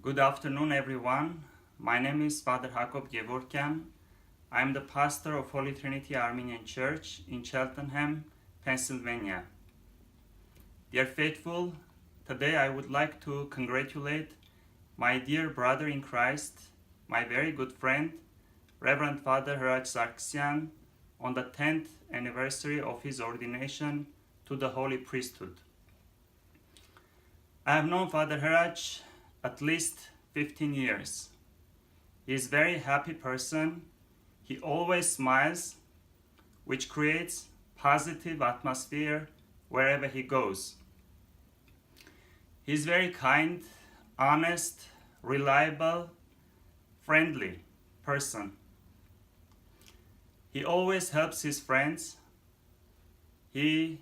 Good afternoon, everyone. My name is Father Jacob Gevorkian. I am the pastor of Holy Trinity Armenian Church in Cheltenham, Pennsylvania. Dear faithful, today I would like to congratulate my dear brother in Christ, my very good friend, Reverend Father Hayr Sargsyan, on the 10th anniversary of his ordination to the Holy Priesthood. I have known Father Hayr at least 15 years. He is a very happy person. He always smiles, which creates positive atmosphere wherever he goes. He is very kind, honest, reliable, friendly person. He always helps his friends. He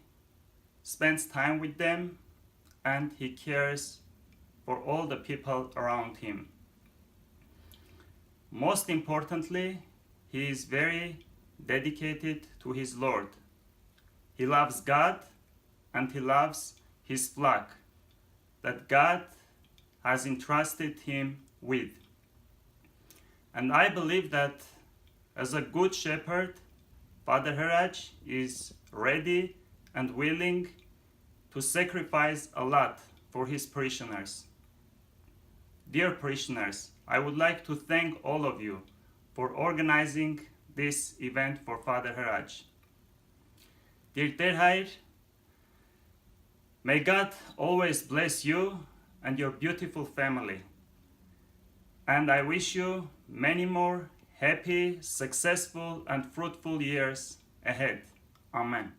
spends time with them and he cares for all the people around him. Most importantly, he is very dedicated to his Lord. He loves God and he loves his flock that God has entrusted him with. And I believe that as a good shepherd, Father Hayr is ready and willing to sacrifice a lot for his parishioners. Dear parishioners, I would like to thank all of you for organizing this event for Father Hayr. Dear Hayr, may God always bless you and your beautiful family. And I wish you many more happy, successful, and fruitful years ahead. Amen.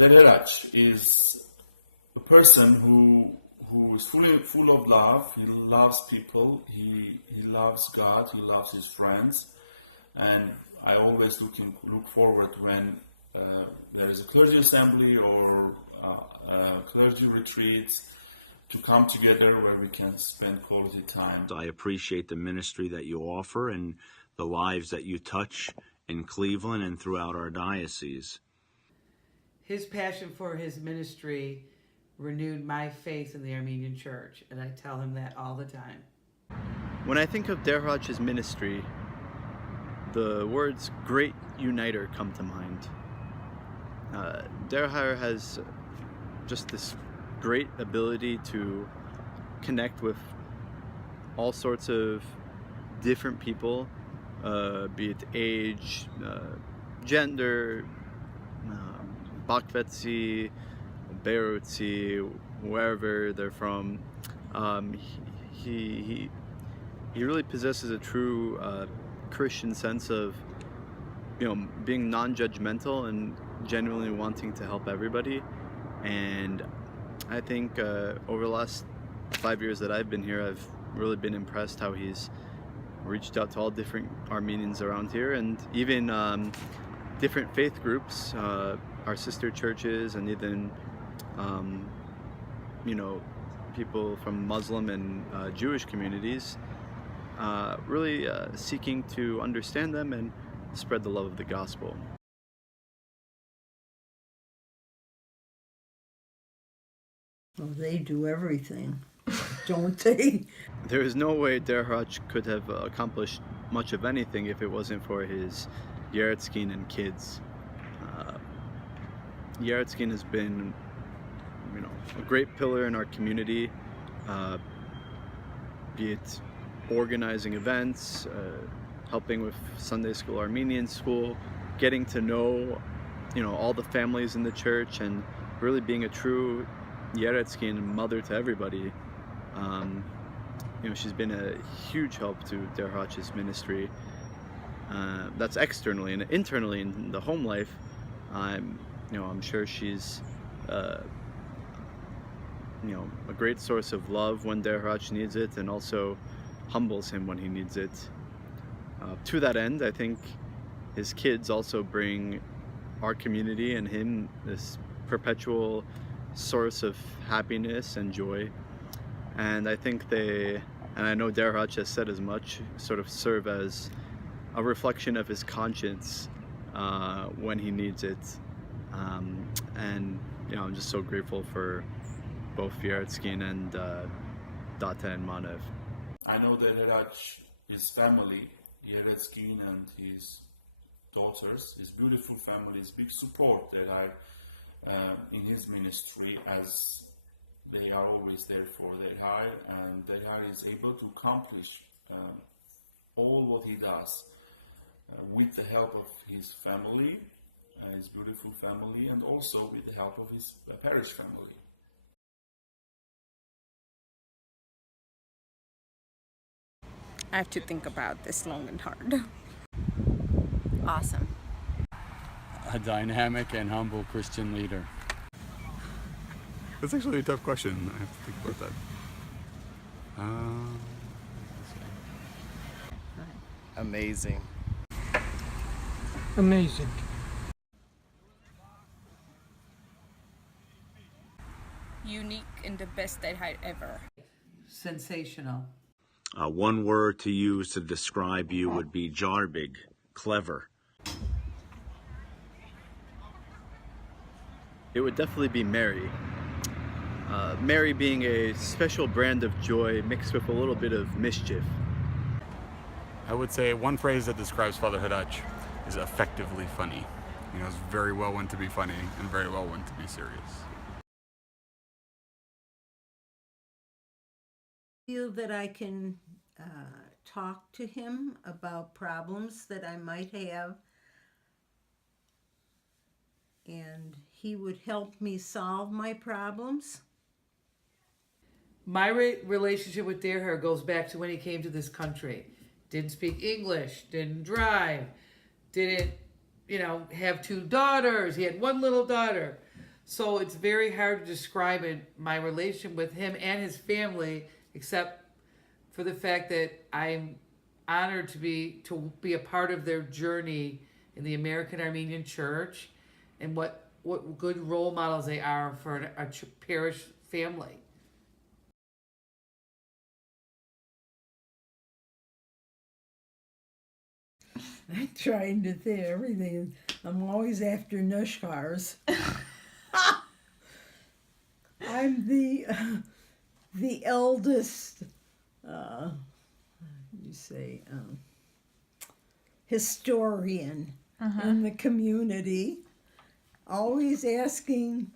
The Herach is a person who is full of love. He loves people. He loves God. He loves his friends. And I always look forward when there is a clergy assembly or clergy retreats to come together where we can spend quality time. I appreciate the ministry that you offer and the lives that you touch in Cleveland and throughout our diocese. His passion for his ministry renewed my faith in the Armenian Church, and I tell him that all the time. When I think of Derhach's ministry, the words great uniter come to mind. Hayr has just this great ability to connect with all sorts of different people, be it age, gender, Bakvetsi, Beirutsi, wherever they're from. He really possesses a true Christian sense of, being non-judgmental and genuinely wanting to help everybody. And I think over the last 5 years that I've been here, I've really been impressed how he's reached out to all different Armenians around here, and even different faith groups, our sister churches, and even people from Muslim and Jewish communities, really seeking to understand them and spread the love of the gospel. Well, they do everything, don't they? There is no way Derhach could have accomplished much of anything if it wasn't for his Yeretzkin and kids. Yeretzkin has been, a great pillar in our community, be it organizing events, helping with Sunday school, Armenian school, getting to know, all the families in the church, and really being a true Yeretzkin mother to everybody. She's been a huge help to Derhach's ministry. That's externally, and internally in the home life, I'm sure she's a great source of love when Derhach needs it, and also humbles him when he needs it. To that end, I think his kids also bring our community and him this perpetual source of happiness and joy. And I think and I know Derhach has said as much, sort of serve as a reflection of his conscience when he needs it. And I'm just so grateful for both Yeretzkin and Data and Manev. I know that Derhach, his family, Yeretzkin and his daughters, his beautiful family, is big support that in his ministry, as they are always there for Hayr, and Hayr is able to accomplish all what he does with the help of his family, his beautiful family, and also with the help of his parish family. I have to think about this long and hard. Awesome. A dynamic and humble Christian leader. That's actually a tough question. I have to think about that. Amazing. Amazing. Unique and the best that Hayr ever. Sensational. One word to use to describe you would be jarbig, clever. It would definitely be merry. Merry being a special brand of joy mixed with a little bit of mischief. I would say one phrase that describes Father Hadach is effectively funny. He knows very well when to be funny and very well when to be serious. I feel that I can talk to him about problems that I might have, and he would help me solve my problems. My relationship with Hayr goes back to when he came to this country. Didn't speak English, didn't drive, didn't, have two daughters. He had one little daughter. So it's very hard to describe my relation with him and his family, except for the fact that I'm honored to be a part of their journey in the American Armenian Church, and what good role models they are for a parish family. I'm trying to think everything. I'm always after Nushkars. I'm the eldest, historian in the community, always asking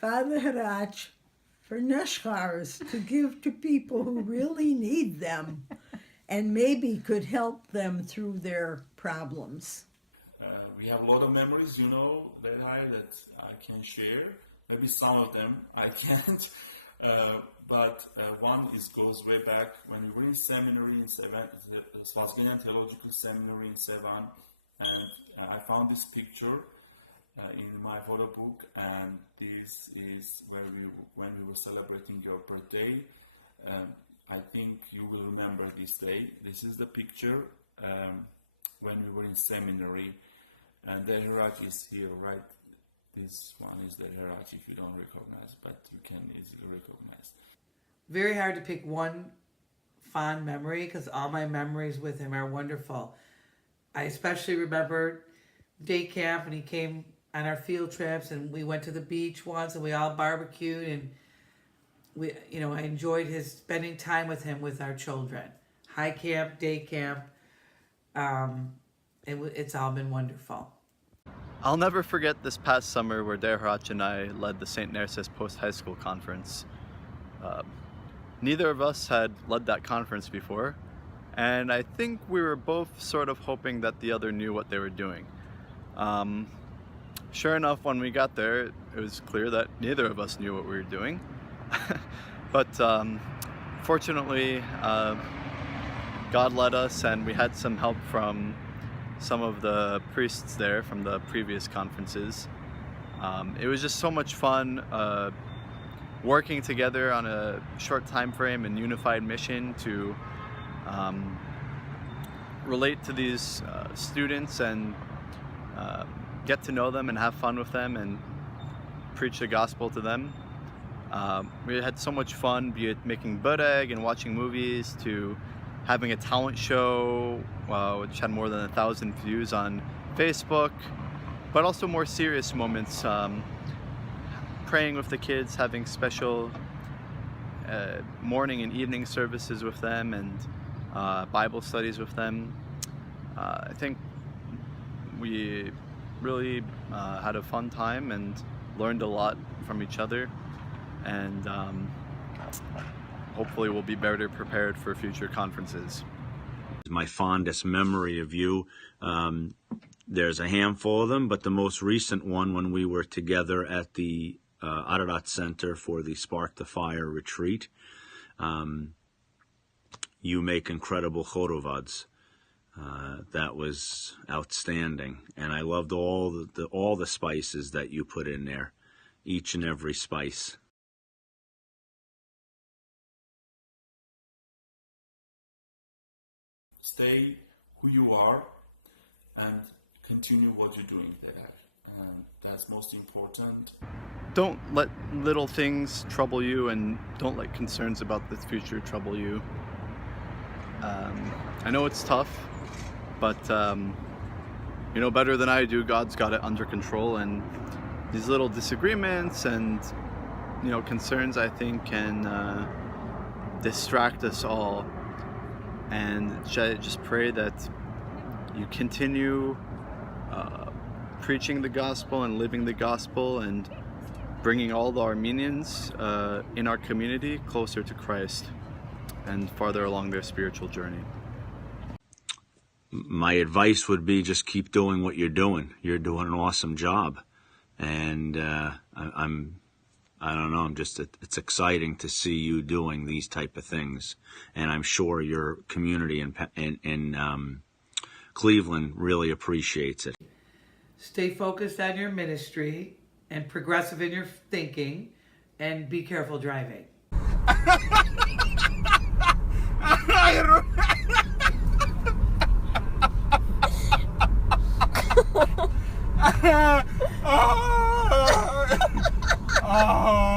Father Harach for Nushkars to give to people who really need them and maybe could help them through their problems. We have a lot of memories, that I can share. Maybe some of them I can't. But one goes way back when we were in seminary in Sevan, Swazgenian Theological Seminary in Sevan, and I found this picture in my photo book, and this is when we were celebrating your birthday. I think you will remember this day. This is the picture when we were in seminary, and the Harach is here, right? This one is the Harach if you don't recognize, but you can easily recognize. Very hard to pick one fond memory because all my memories with him are wonderful. I especially remember day camp, and he came on our field trips, and we went to the beach once, and we all barbecued, and I enjoyed spending time with him with our children. High camp, day camp, it's all been wonderful. I'll never forget this past summer where Der Harach and I led the St. Narcissus Post-High School Conference. Neither of us had led that conference before, and I think we were both sort of hoping that the other knew what they were doing. Sure enough, when we got there, it was clear that neither of us knew what we were doing. But fortunately, God led us, and we had some help from some of the priests there from the previous conferences. It was just so much fun working together on a short time frame and unified mission to relate to these students and get to know them and have fun with them and preach the gospel to them. We had so much fun, be it making bureg and watching movies, to having a talent show, which had more than 1,000 views on Facebook, but also more serious moments, praying with the kids, having special morning and evening services with them, and Bible studies with them. I think we really had a fun time and learned a lot from each other, and hopefully we'll be better prepared for future conferences. My fondest memory of you, there's a handful of them, but the most recent one, when we were together at the Ararat Center for the Spark the Fire retreat. You make incredible chorovads. That was outstanding, and I loved all the spices that you put in there, each and every spice. Stay who you are and continue what you're doing there. That's most important. Don't let little things trouble you, and don't let concerns about the future trouble you. I know it's tough, but you know better than I do, God's got it under control, and these little disagreements and concerns, I think, can distract us all. And just pray that you continue preaching the gospel and living the gospel and bringing all the Armenians in our community closer to Christ and farther along their spiritual journey. My advice would be just keep doing what you're doing. You're doing an awesome job, and I don't know, it's exciting to see you doing these type of things, and I'm sure your community in Cleveland really appreciates it. Stay focused on your ministry. and progressive in your thinking, and be careful driving. Oh.